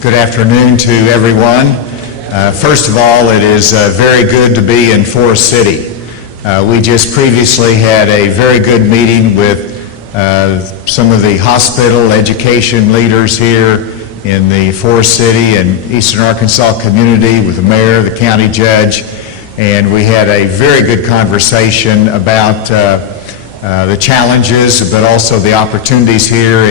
Good afternoon to everyone. First of all, it is very good to be in Forest City. We just previously had a very good meeting with some of the hospital education leaders here in the Forest City and Eastern Arkansas community with the mayor, the county judge, and we had a very good conversation about the challenges but also the opportunities here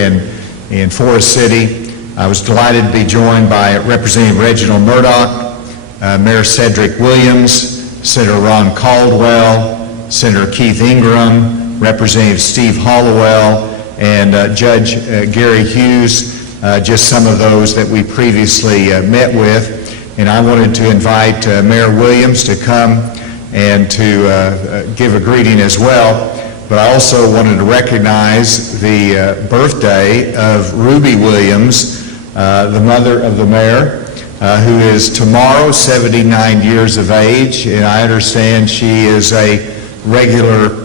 in Forest City. I was delighted to be joined by Representative Reginald Murdoch, Mayor Cedric Williams, Senator Ron Caldwell, Senator Keith Ingram, Representative Steve Hollowell, and Judge Gary Hughes, just some of those that we previously met with. And I wanted to invite Mayor Williams to come and to give a greeting as well. But I also wanted to recognize the birthday of Ruby Williams, the mother of the mayor, who is tomorrow 79 years of age, and I understand she is a regular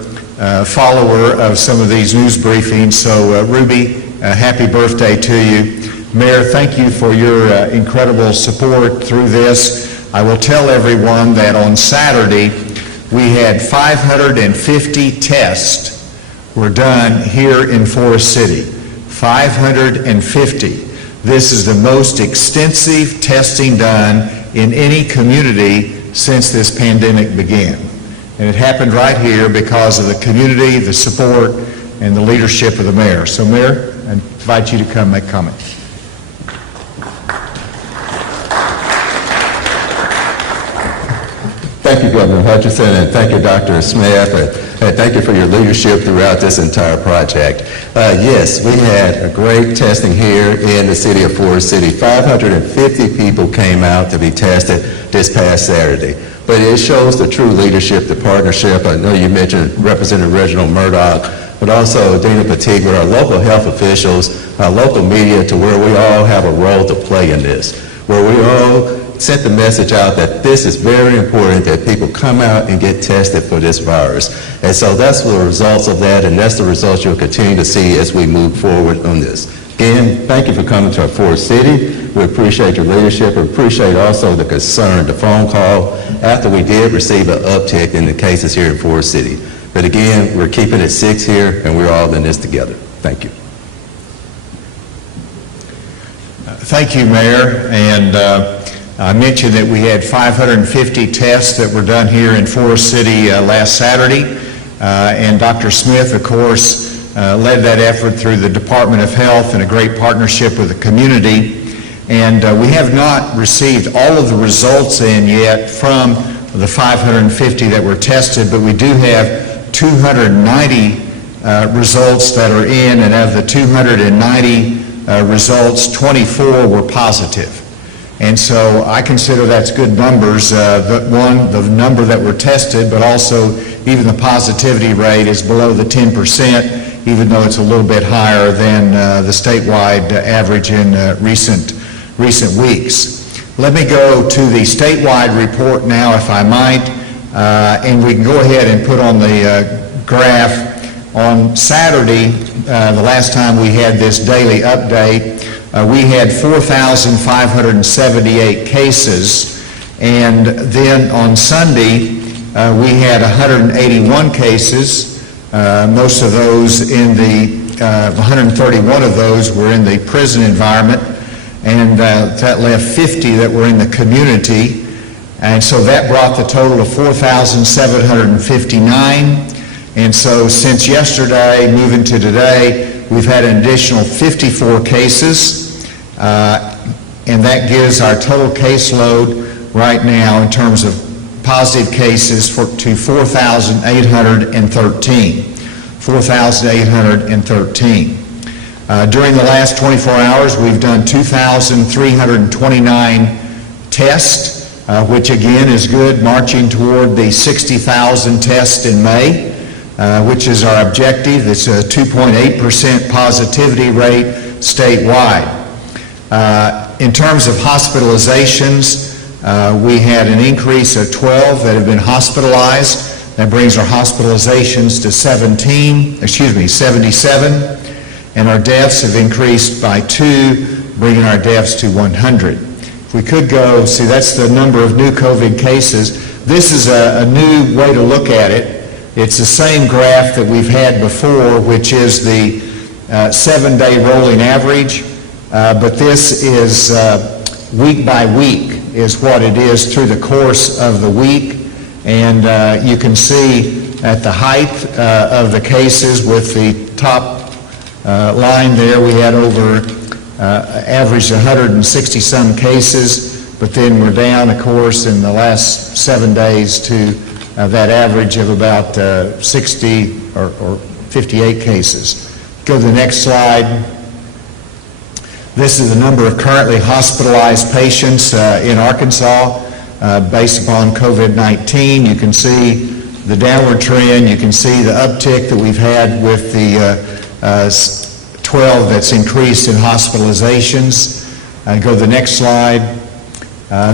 follower of some of these news briefings. So Ruby, happy birthday to you. Mayor, thank you for your incredible support through this. I will tell everyone that on Saturday we had 550 tests were done here in Forest City. 550. This is the most extensive testing done in any community since this pandemic began. And it happened right here because of the community, the support, and the leadership of the mayor. So Mayor, I invite you to come make comments. Thank you, Governor Hutchinson, and thank you, Dr. Smith, and thank you for your leadership throughout this entire project. Yes, we had a great testing here in the city of Forest City. 550 people came out to be tested this past Saturday. But it shows the true leadership, the partnership. I know you mentioned Representative Reginald Murdoch, but also Dana Petit, with our local health officials, our local media, to where we all have a role to play in this, where we all sent the message out that this is very important, that people come out and get tested for this virus. And so that's the results of that, and that's the results you'll continue to see as we move forward on this. Again, thank you for coming to our Forest City. We appreciate your leadership. We appreciate also the concern, the phone call, after we did receive an uptick in the cases here in Forest City. But again, we're keeping it 6 here, and we're all in this together. Thank you. Thank you, Mayor. And I mentioned that we had 550 tests that were done here in Forest City last Saturday, and Dr. Smith, of course, led that effort through the Department of Health in a great partnership with the community. And we have not received all of the results in yet from the 550 that were tested, but we do have 290 results that are in, and of the 290 results, 24 were positive. And so I consider that's good numbers. The number that were tested, but also even the positivity rate is below the 10%, even though it's a little bit higher than the statewide average in recent weeks. Let me go to the statewide report now, if I might, and we can go ahead and put on the graph. On Saturday, the last time we had this daily update, we had 4,578 cases, and then on Sunday we had 181 cases. Most of those in the 131 of those were in the prison environment, and that left 50 that were in the community, and so that brought the total to 4,759. And so since yesterday, moving to today, we've had an additional 54 cases, and that gives our total caseload right now in terms of positive cases to 4,813. 4,813. During the last 24 hours, we've done 2,329 tests, which again is good, marching toward the 60,000 tests in May. Which is our objective. It's a 2.8% positivity rate statewide. In terms of hospitalizations, we had an increase of 12 that have been hospitalized. That brings our hospitalizations to 77, and our deaths have increased by 2, bringing our deaths to 100. If we could go, see, that's the number of new COVID cases. This is a new way to look at it. It's the same graph that we've had before, which is the 7-day rolling average, but this is week by week is what it is through the course of the week. And you can see at the height of the cases with the top line there, we had over averaged 160-some cases, but then we're down, of course, in the last 7 days to that average of about 60 or 58 cases. Go to the next slide. This is the number of currently hospitalized patients in Arkansas based upon COVID-19. You can see the downward trend. You can see the uptick that we've had with the 12 that's increased in hospitalizations. Go to the next slide.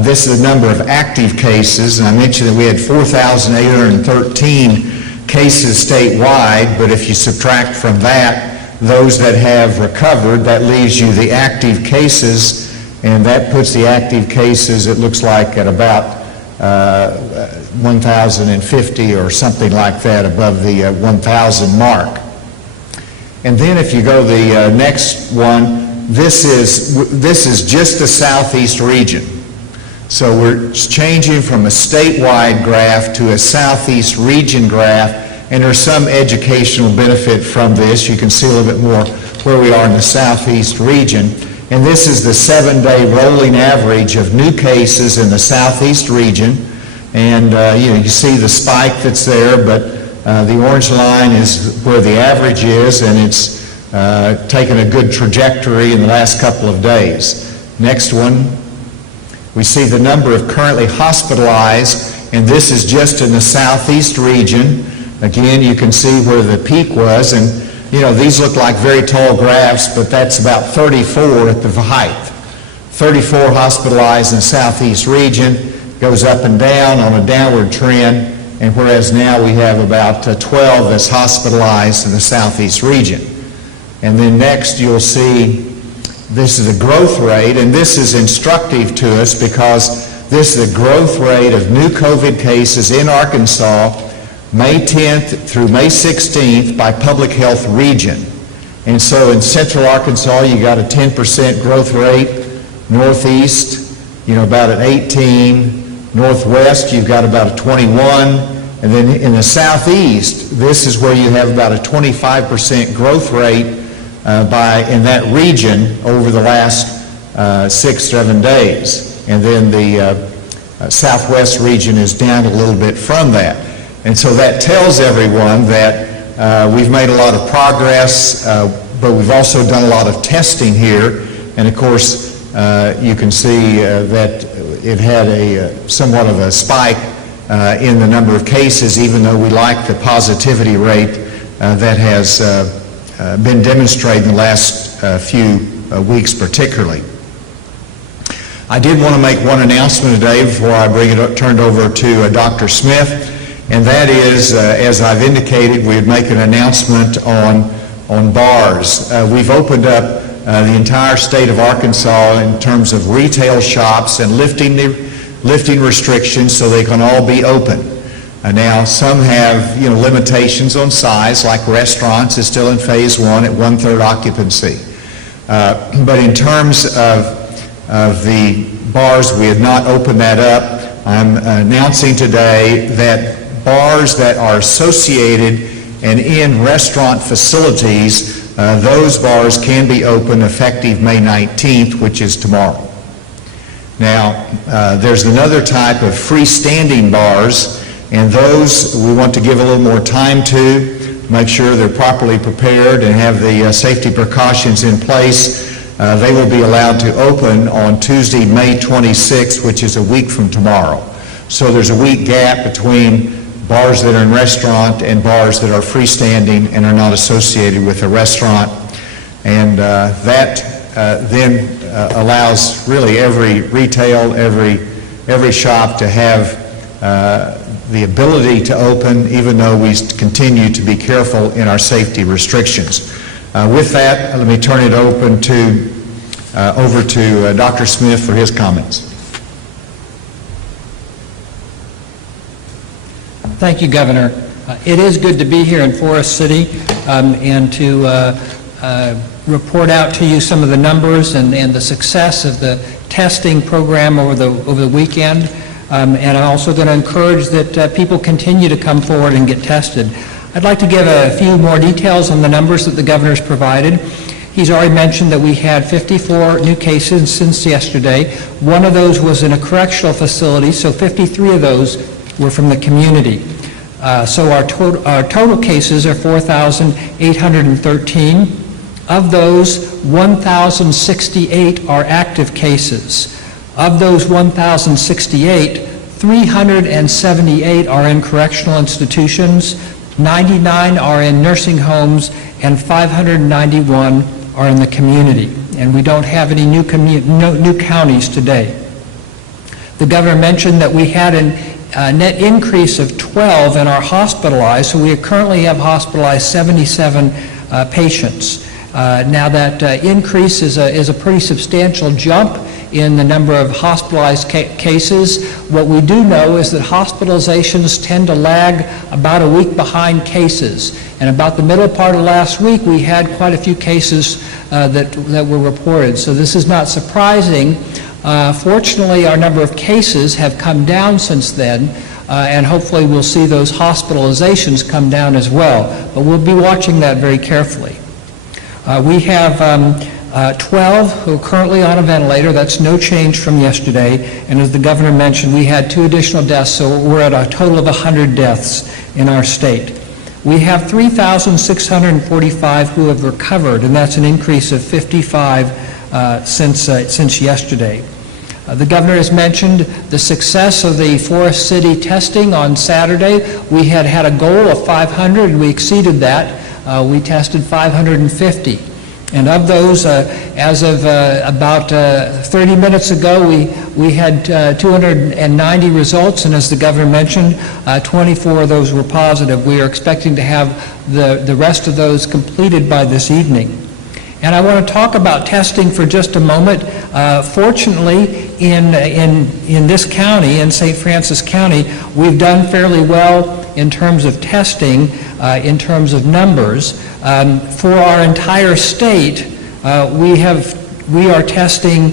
This is the number of active cases, and I mentioned that we had 4,813 cases statewide, but if you subtract from that those that have recovered, that leaves you the active cases, and that puts the active cases, it looks like, at about 1,050 or something like that, above the 1,000 mark. And then if you go to the next one, this is just the southeast region. So we're changing from a statewide graph to a southeast region graph, and there's some educational benefit from this. You can see a little bit more where we are in the southeast region. And this is the 7-day rolling average of new cases in the southeast region. And you see the spike that's there, but the orange line is where the average is, and it's taken a good trajectory in the last couple of days. Next one, we see the number of currently hospitalized, and this is just in the southeast region. Again, you can see where the peak was, and these look like very tall graphs, but that's about 34 at the height. 34 hospitalized in the southeast region, goes up and down on a downward trend, and whereas now we have about 12 that's hospitalized in the southeast region. And then next you'll see this is the growth rate, and this is instructive to us because this is the growth rate of new COVID cases in Arkansas May 10th through May 16th by public health region. And so in central Arkansas, you got a 10% growth rate. Northeast, about an 18. Northwest, you've got about a 21. And then in the southeast, this is where you have about a 25% growth rate in that region over the last 6-7 days. And then the southwest region is down a little bit from that. And so that tells everyone that we've made a lot of progress, but we've also done a lot of testing here. And of course, you can see that it had somewhat of a spike in the number of cases, even though we like the positivity rate that has been demonstrated in the last few weeks particularly. I did want to make one announcement today before I turn it over to Dr. Smith. And that is, as I've indicated, we'd make an announcement on bars. We've opened up the entire state of Arkansas in terms of retail shops and lifting restrictions so they can all be open. Now, some have limitations on size, like restaurants is still in phase 1 at 1/3 occupancy. But in terms of the bars, we have not opened that up. I'm announcing today that bars that are associated and in restaurant facilities, those bars can be open effective May 19th, which is tomorrow. Now, there's another type of freestanding bars, and those we want to give a little more time to, make sure they're properly prepared and have the safety precautions in place. They will be allowed to open on Tuesday, May 26th, which is a week from tomorrow. So there's a week gap between bars that are in restaurant and bars that are freestanding and are not associated with a restaurant. And that then allows really every retail, every shop to have the ability to open, even though we continue to be careful in our safety restrictions. With that, let me turn it over to Dr. Smith for his comments. Thank you, Governor. It is good to be here in Forest City and to report out to you some of the numbers and the success of the testing program over the weekend. And I'm also going to encourage that people continue to come forward and get tested. I'd like to give a few more details on the numbers that the governor's provided. He's already mentioned that we had 54 new cases since yesterday. One of those was in a correctional facility, so 53 of those were from the community. So our total cases are 4,813. Of those, 1,068 are active cases. Of those 1,068, 378 are in correctional institutions, 99 are in nursing homes, and 591 are in the community. And we don't have any new counties today. The governor mentioned that we had a net increase of 12 in our hospitalized, so we currently have hospitalized 77 patients. Now that increase is a pretty substantial jump in the number of hospitalized cases. What we do know is that hospitalizations tend to lag about a week behind cases. And about the middle part of last week, we had quite a few cases that were reported. So this is not surprising. Fortunately, our number of cases have come down since then, and hopefully we'll see those hospitalizations come down as well. But we'll be watching that very carefully. We have 12 who are currently on a ventilator. That's no change from yesterday. And as the governor mentioned, we had 2 additional deaths, so we're at a total of 100 deaths in our state. We have 3,645 who have recovered, and that's an increase of 55 since yesterday. The governor has mentioned the success of the Forest City testing on Saturday. We had a goal of 500, and we exceeded that. We tested 550. And of those, as of about 30 minutes ago, we had 290 results, and as the governor mentioned, 24 of those were positive. We are expecting to have the rest of those completed by this evening. And I want to talk about testing for just a moment. Fortunately, in this county, in St. Francis County, we've done fairly well in terms of testing, in terms of numbers. For our entire state, we have tested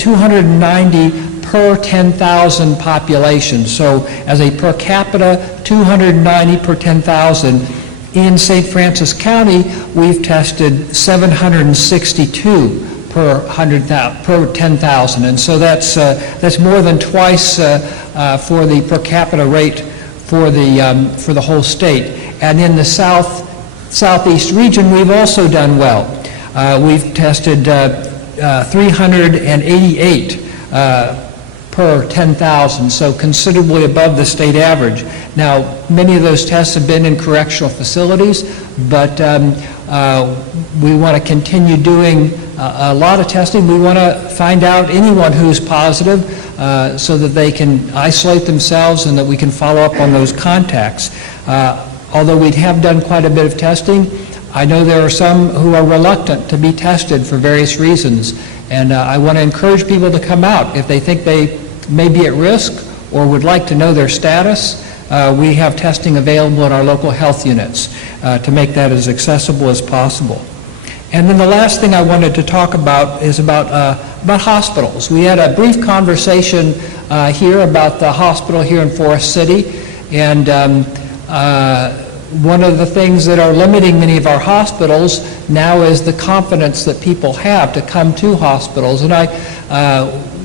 290 per 10,000 population. So as a per capita, 290 per 10,000. In St. Francis County, we've tested 762 per 10,000, and so that's more than twice for the per capita rate for the whole state. And in the southeast region, we've also done well. We've tested 388 per 10,000, so considerably above the state average. Now, many of those tests have been in correctional facilities, but we want to continue doing a lot of testing. We want to find out anyone who's positive so that they can isolate themselves and that we can follow up on those contacts. Although we have done quite a bit of testing, I know there are some who are reluctant to be tested for various reasons, and I want to encourage people to come out if they think they may be at risk or would like to know their status. We have testing available in our local health units to make that as accessible as possible. And then the last thing I wanted to talk about is about hospitals. We had a brief conversation here about the hospital here in Forest City, and one of the things that are limiting many of our hospitals now is the confidence that people have to come to hospitals. And I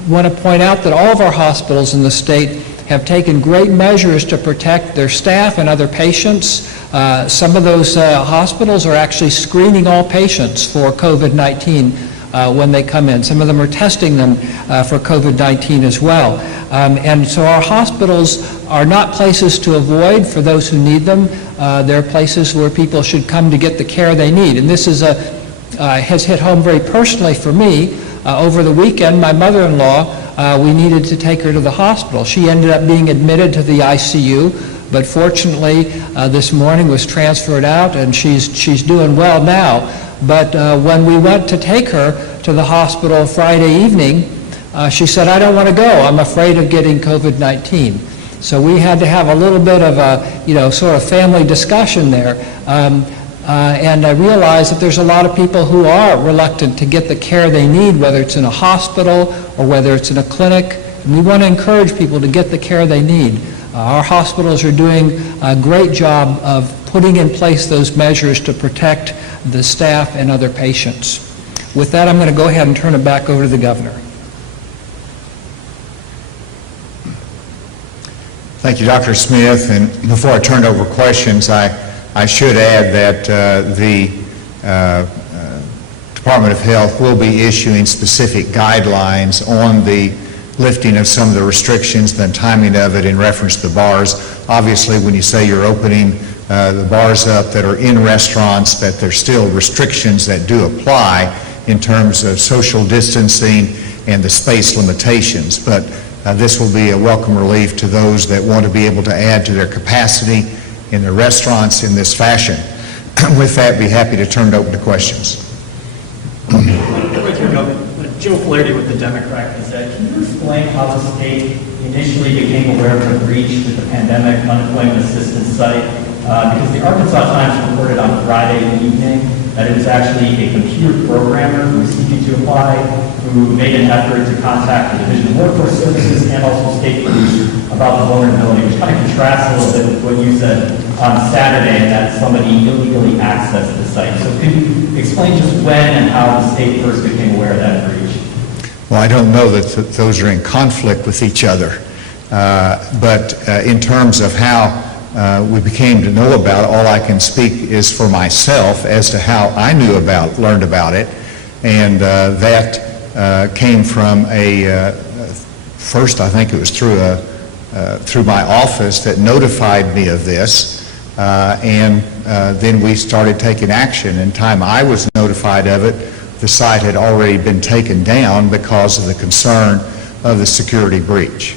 want to point out that all of our hospitals in the state have taken great measures to protect their staff and other patients. Some of those hospitals are actually screening all patients for COVID-19 when they come in. Some of them are testing them for COVID-19 as well. And so our hospitals are not places to avoid for those who need them. They're places where people should come to get the care they need. And this is has hit home very personally for me. Over the weekend, my mother-in-law, we needed to take her to the hospital. She ended up being admitted to the ICU, but fortunately, this morning was transferred out, and she's doing well now. But when we went to take her to the hospital Friday evening, she said, "I don't want to go. I'm afraid of getting COVID-19." So we had to have a little bit of a, sort of family discussion there. And I realize that there's a lot of people who are reluctant to get the care they need, whether it's in a hospital or whether it's in a clinic. And we want to encourage people to get the care they need. Our hospitals are doing a great job of putting in place those measures to protect the staff and other patients. With that, I'm going to go ahead and turn it back over to the governor. Thank you, Dr. Smith. And before I turn over questions, I should add that the Department of Health will be issuing specific guidelines on the lifting of some of the restrictions, the timing of it in reference to the bars. Obviously, when you say you're opening the bars up that are in restaurants, that there's still restrictions that do apply in terms of social distancing and the space limitations. But this will be a welcome relief to those that want to be able to add to their capacity in their restaurants in this fashion. With that, be happy to turn it open to questions. Joe Flaherty with the Democrat Gazette. Can you explain how the state initially became aware of the breach with the pandemic unemployment assistance site? Because the Arkansas Times reported on Friday evening that it was actually a computer programmer who was seeking to apply, who made an effort to contact the Division of Workforce Services and also state police about the vulnerability, which kind of contrasts a little bit with what you said on Saturday, that somebody illegally accessed the site. So could you explain just when and how the state first became aware of that breach? Well, I don't know that those are in conflict with each other, but in terms of how we became to know about it, all I can speak is for myself as to how I learned about it, and that came from first I think it was through my office that notified me of this, and then we started taking action. In time I was notified of it, the site had already been taken down because of the concern of the security breach.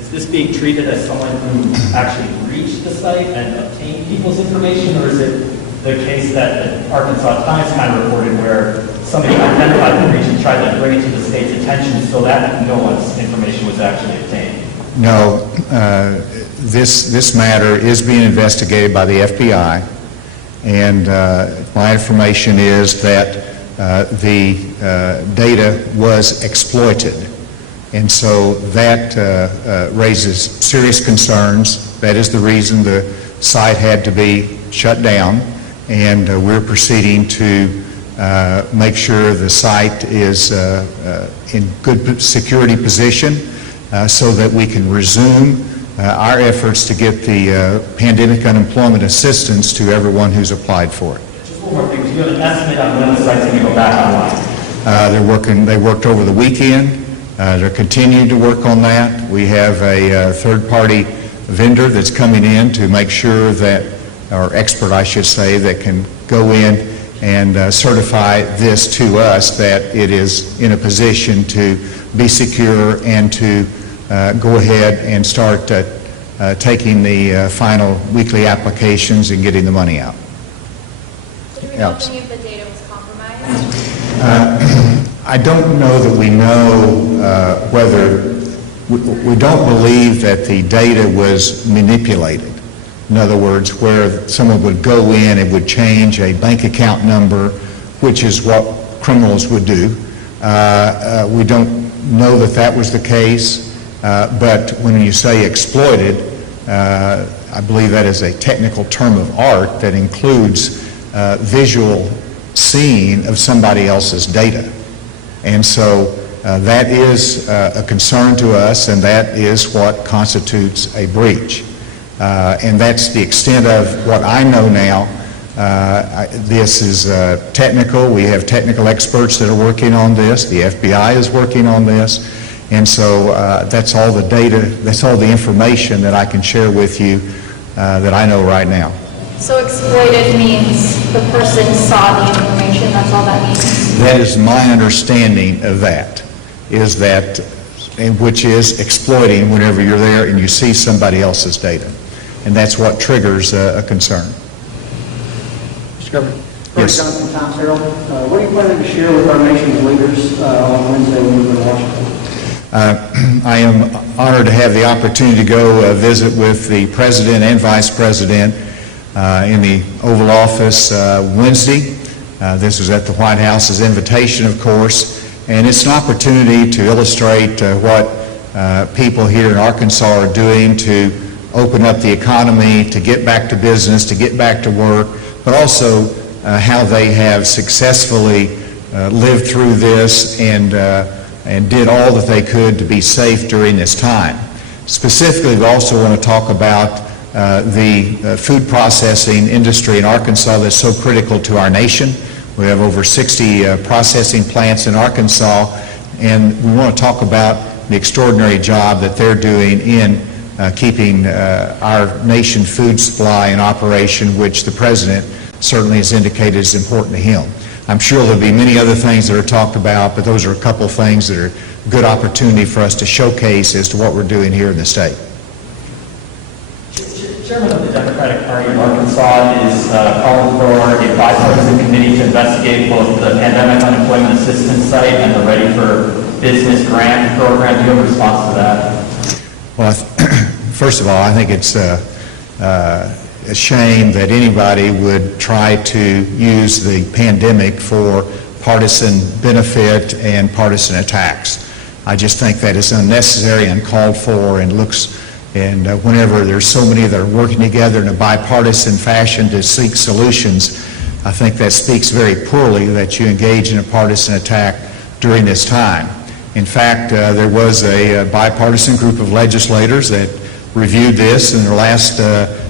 Is this being treated as someone who actually breached the site and obtained people's information, or is it the case that the Arkansas Times kind of reported where somebody identified the breach and tried to bring it to the state's attention so that no one's information was actually obtained? No, this matter is being investigated by the FBI, and my information is that the data was exploited. And so that raises serious concerns. That is the reason the site had to be shut down, and we're proceeding to make sure the site is in good security position so that we can resume our efforts to get the pandemic unemployment assistance to everyone who's applied for it. Just one more thing. Do you have an estimate on when the site's going to go back online? They worked over the weekend. They're continuing to work on that. We have a third-party vendor that's coming in to make sure that, or expert I should say, that can go in and certify this to us that it is in a position to be secure and to go ahead and start taking the final weekly applications and getting the money out. Do we know if any of the data was compromised? I don't know that we know we don't believe that the data was manipulated. In other words, where someone would go in and would change a bank account number, which is what criminals would do. We don't know that that was the case, but when you say exploited, I believe that is a technical term of art that includes visual seeing of somebody else's data. And so that is a concern to us, and that is what constitutes a breach. And that's the extent of what I know now. This is technical. We have technical experts that are working on this. The FBI is working on this. And so that's all the data, that's all the information that I can share with you that I know right now. So exploited means the person saw the information, that's That's all that means? That is my understanding of that, is that, which is exploiting whenever you're there and you see somebody else's data. And that's what triggers a concern. Mr. Governor. Yes. Johnson, Times Herald. What are you planning to share with our nation's leaders on Wednesday when we're in Washington? I am honored to have the opportunity to go visit with the President and Vice President in the Oval Office Wednesday. This was at the White House's invitation, of course, and it's an opportunity to illustrate what people here in Arkansas are doing to open up the economy, to get back to business, to get back to work, but also how they have successfully lived through this and did all that they could to be safe during this time. Specifically, we also want to talk about the food processing industry in Arkansas that's so critical to our nation. We have over 60 processing plants in Arkansas, and we want to talk about the extraordinary job that they're doing in keeping our nation food supply in operation, which the President certainly has indicated is important to him. I'm sure there'll be many other things that are talked about, but those are a couple of things that are a good opportunity for us to showcase as to what we're doing here in the state. Chairman of the Democratic Party of Arkansas is calling for a bipartisan committee to investigate both the pandemic unemployment assistance site and the Ready for Business grant program. Do you have a response to that? Well, first of all, I think it's a shame that anybody would try to use the pandemic for partisan benefit and partisan attacks. I just think that is unnecessary, uncalled for, and whenever there's so many that are working together in a bipartisan fashion to seek solutions, I think that speaks very poorly that you engage in a partisan attack during this time. In fact, there was a bipartisan group of legislators that reviewed this in their last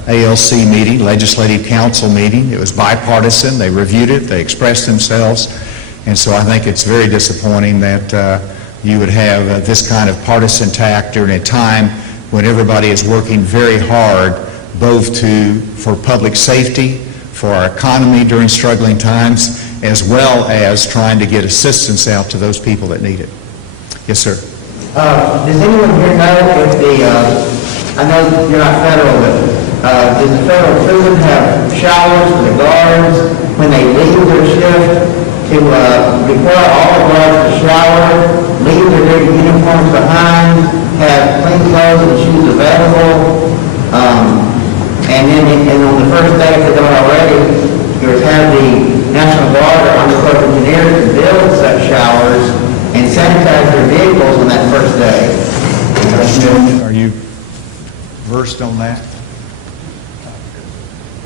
ALC meeting, Legislative Council meeting. It was bipartisan. They reviewed it. They expressed themselves. And so I think it's very disappointing that you would have this kind of partisan attack during a time when everybody is working very hard both for public safety, for our economy during struggling times, as well as trying to get assistance out to those people that need it. Yes, sir. Does anyone here know if I know you're not federal, but does the federal prison have showers for the guards when they leave their shift to require all the guards to shower, leave their dirty uniforms behind, have clean clothes and shoes available, and on the first day, if they don't already, you have the National Guard or Army Corps of Engineers to build such showers and sanitize their vehicles on that first day. Are you versed on that?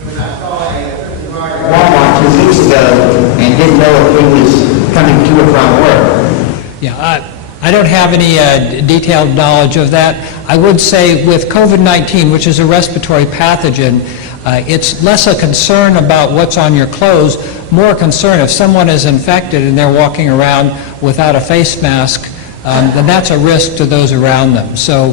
I saw a Walmart 2 weeks ago and didn't know if he was coming to or from work. Yeah, I don't have any detailed knowledge of that. I would say with COVID-19, which is a respiratory pathogen, it's less a concern about what's on your clothes, more a concern if someone is infected and they're walking around without a face mask, then that's a risk to those around them. So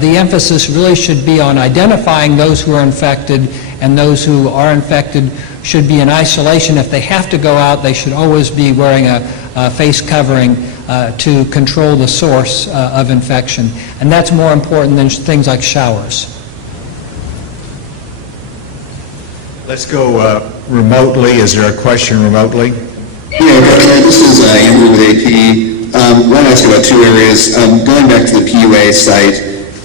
the emphasis really should be on identifying those who are infected, and those who are infected should be in isolation. If they have to go out, they should always be wearing a face covering to control the source of infection. And that's more important than things like showers. Let's go remotely. Is there a question remotely? Yeah, Governor, this is Andrew with AP. I want to ask about two areas. Going back to the PUA site,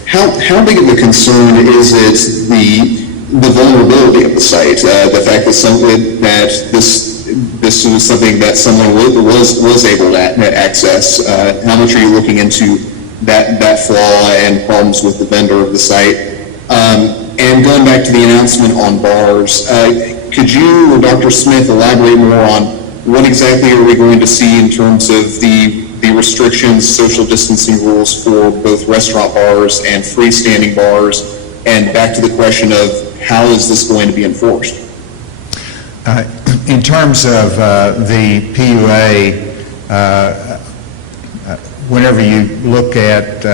how big of a concern is it the vulnerability of the site, the fact that this was something that someone was able to access? How much are you looking into that flaw and problems with the vendor of the site? And going back to the announcement on bars, could you or Dr. Smith elaborate more on what exactly are we going to see in terms of the restrictions, social distancing rules for both restaurant bars and freestanding bars, and back to the question of how is this going to be enforced? In terms of the PUA, whenever you look at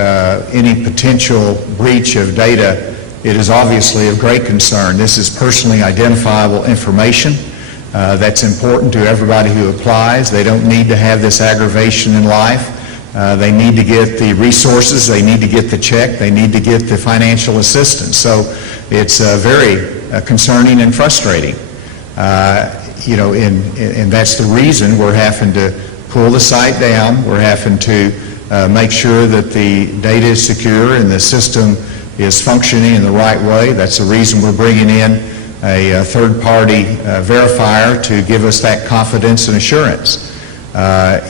any potential breach of data, it is obviously of great concern. This is personally identifiable information. That's important to everybody who applies. They don't need to have this aggravation in life. They need to get the resources, they need to get the check, they need to get the financial assistance. So it's very concerning and frustrating. And that's the reason we're having to pull the site down. We're having to make sure that the data is secure and the system is functioning in the right way. That's the reason we're bringing in a third-party verifier to give us that confidence and assurance.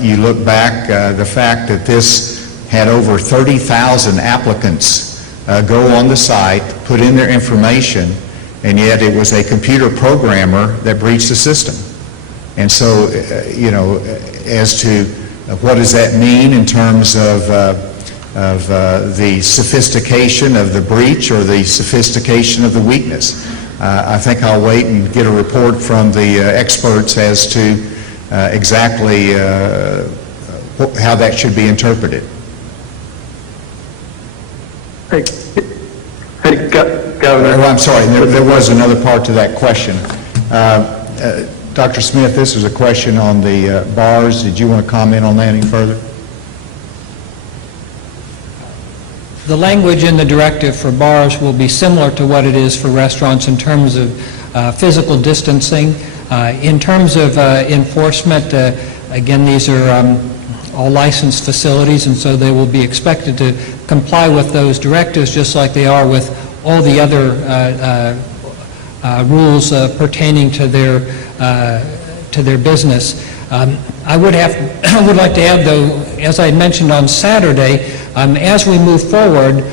You look back, the fact that this had over 30,000 applicants go on the site, put in their information, and yet it was a computer programmer that breached the system. And so, as to what does that mean in terms of the sophistication of the breach or the sophistication of the weakness, I think I'll wait and get a report from the experts as to exactly how that should be interpreted. Hey, Governor. Oh, I'm sorry, there was another part to that question. Dr. Smith, this was a question on the bars. Did you want to comment on that any further? The language in the directive for bars will be similar to what it is for restaurants in terms of physical distancing. In terms of enforcement, again, these are all licensed facilities, and so they will be expected to comply with those directives just like they are with all the other rules pertaining to their business. I would like to add, though, as I mentioned on Saturday, as we move forward,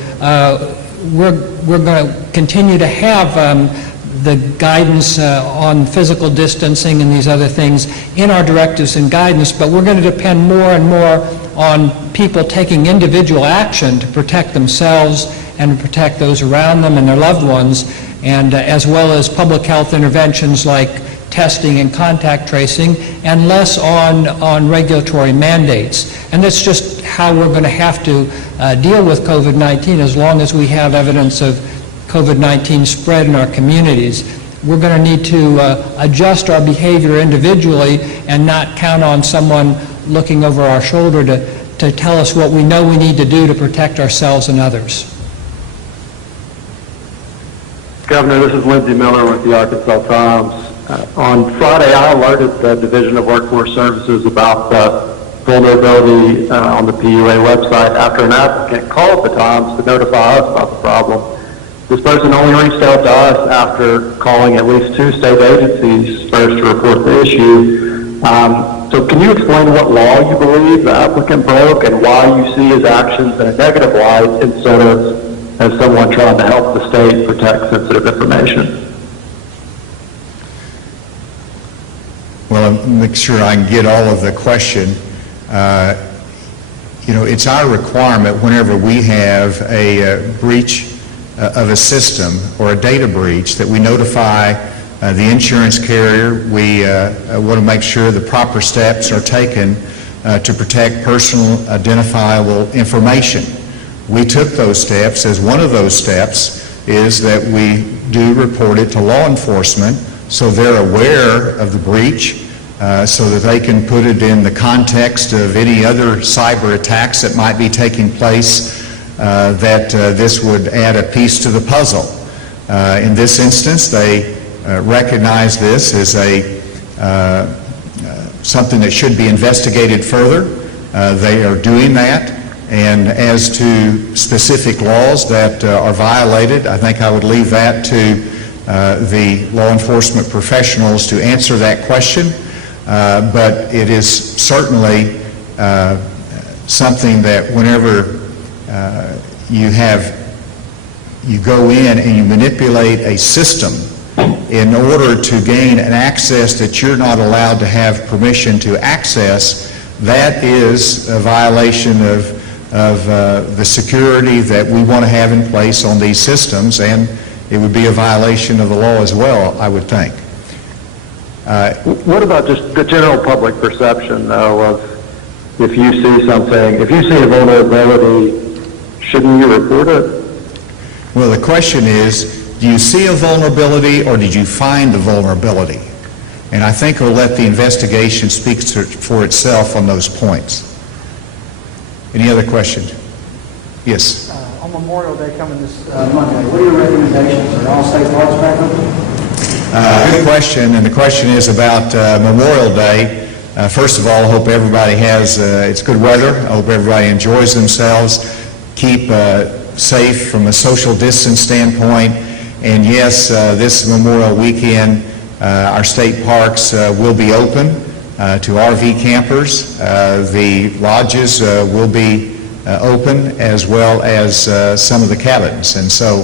we're going to continue to have the guidance on physical distancing and these other things in our directives and guidance, but we're going to depend more and more on people taking individual action to protect themselves and to protect those around them and their loved ones, and as well as public health interventions like testing and contact tracing, and less on regulatory mandates. And that's just how we're going to have to deal with COVID-19 as long as we have evidence of COVID-19 spread in our communities. We're going to need to adjust our behavior individually and not count on someone looking over our shoulder to tell us what we know we need to do to protect ourselves and others. Governor, this is Lindsey Miller with the Arkansas Times. On Friday, I alerted the Division of Workforce Services about the vulnerability on the PUA website after an applicant called the Times to notify us about the problem. This person only reached out to us after calling at least 2 state agencies first to report the issue. So can you explain what law you believe the applicant broke and why you see his actions in a negative light instead of as someone trying to help the state protect sensitive information? Well, I'll make sure I can get all of the question. It's our requirement whenever we have a breach of a system or a data breach that we notify the insurance carrier. We want to make sure the proper steps are taken to protect personal identifiable information. We took those steps. As one of those steps is that we do report it to law enforcement so they're aware of the breach, so that they can put it in the context of any other cyber attacks that might be taking place, that this would add a piece to the puzzle. In this instance, they recognize this as something that should be investigated further. They are doing that. And as to specific laws that are violated, I think I would leave that to the law enforcement professionals to answer that question. But it is certainly something that whenever you go in and you manipulate a system in order to gain an access that you're not allowed to have permission to access, that is a violation of the security that we want to have in place on these systems, and it would be a violation of the law as well, I would think. What about just the general public perception, though, of if you see something, if you see a vulnerability, shouldn't you report it? Well, the question is, do you see a vulnerability or did you find the vulnerability? And I think we'll let the investigation speak for itself on those points. Any other questions? Yes. On Memorial Day coming this Monday, what are your recommendations? Are all state parks back open? Good question, and the question is about Memorial Day. First of all, I hope everybody has, it's good weather. I hope everybody enjoys themselves. Keep safe from a social distance standpoint. And yes, this Memorial Weekend, our state parks will be open to RV campers. The lodges will be open, as well as some of the cabins. And so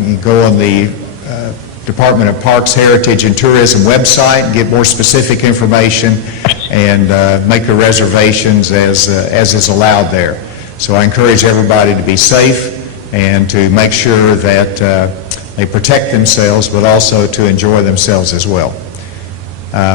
you go on the Department of Parks, Heritage, and Tourism website, get more specific information, and make the reservations as is allowed there. So I encourage everybody to be safe and to make sure that they protect themselves, but also to enjoy themselves as well.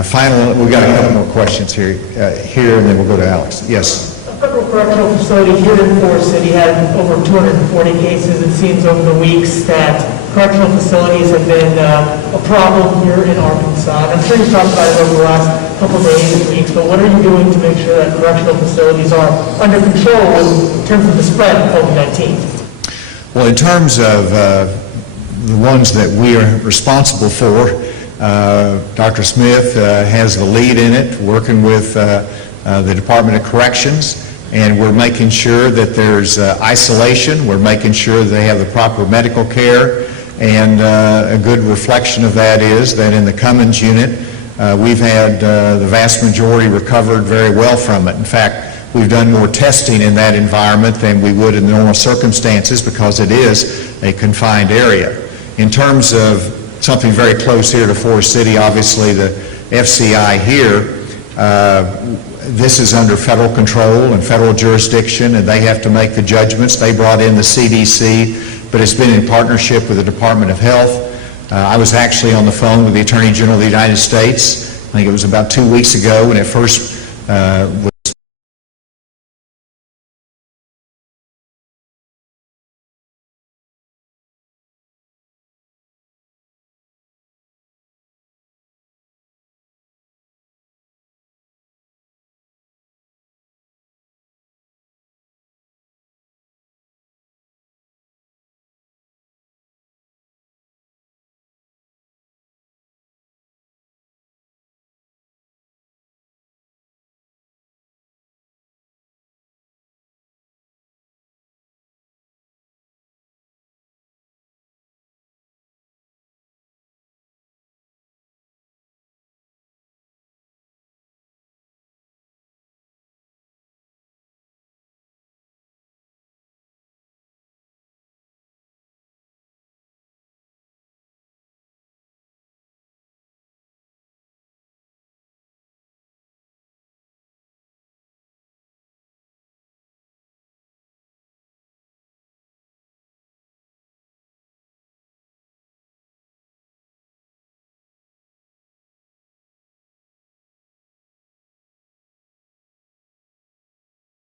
Finally, we've got a couple more questions here, and then we'll go to Alex. Yes. A federal correctional facility here in Forest City had over 240 cases. It seems over the weeks that correctional facilities have been a problem here in Arkansas. And I'm sure you've talked about it over the last couple of days and weeks, but what are you doing to make sure that correctional facilities are under control in terms of the spread of COVID-19? Well, in terms of the ones that we are responsible for, Dr. Smith has the lead in it, working with the Department of Corrections, and we're making sure that there's isolation. We're making sure they have the proper medical care, and a good reflection of that is that in the Cummins unit, we've had the vast majority recovered very well from it. In fact, we've done more testing in that environment than we would in normal circumstances because it is a confined area. In terms of something very close here to Forest City, obviously the FCI here, this is under federal control and federal jurisdiction, and they have to make the judgments. They brought in the CDC, but it's been in partnership with the Department of Health. I was actually on the phone with the Attorney General of the United States. I think it was about 2 weeks ago when it first was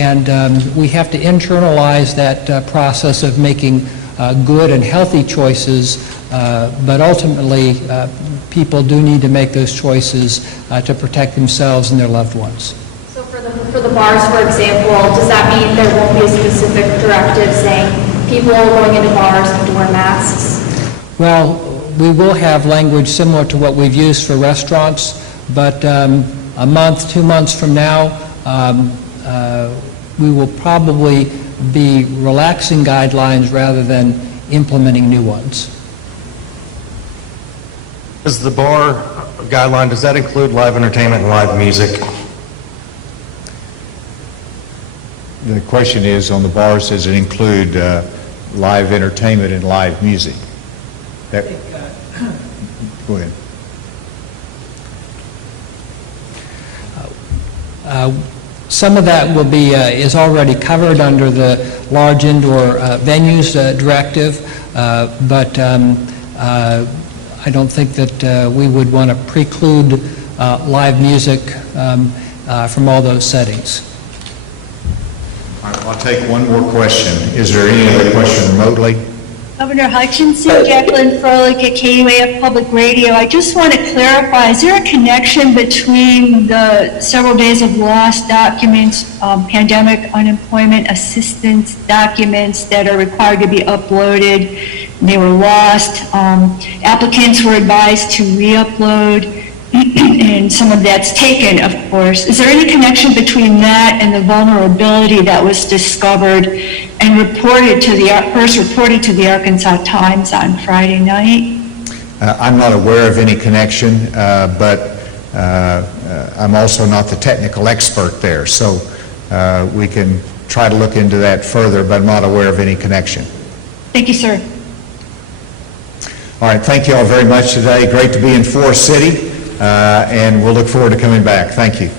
And we have to internalize that process of making good and healthy choices, but ultimately people do need to make those choices to protect themselves and their loved ones. So for the bars, for example, does that mean there won't be a specific directive saying people going into bars have to wear masks? Well, we will have language similar to what we've used for restaurants, but a month, 2 months from now, we will probably be relaxing guidelines rather than implementing new ones. Does the bar guideline, does that include live entertainment and live music? the question is on the bars, does it include live entertainment and live music? That, go ahead. Some of that will be, is already covered under the large indoor venues directive, but I don't think that we would want to preclude live music from all those settings. All right, I'll take one more question. Is there any other question remotely? Governor Hutchinson, Jacqueline Froelich at KUAF Public Radio. I just want to clarify, is there a connection between the several days of lost documents, pandemic unemployment assistance documents that are required to be uploaded? They were lost. Applicants were advised to re-upload, and some of that's taken, of course. Is there any connection between that and the vulnerability that was discovered and first reported to the Arkansas Times on Friday night? I'm not aware of any connection, but I'm also not the technical expert there, so we can try to look into that further, but I'm not aware of any connection. Thank you, sir. All right, thank you all very much today. Great to be in Forest City, and we'll look forward to coming back. Thank you.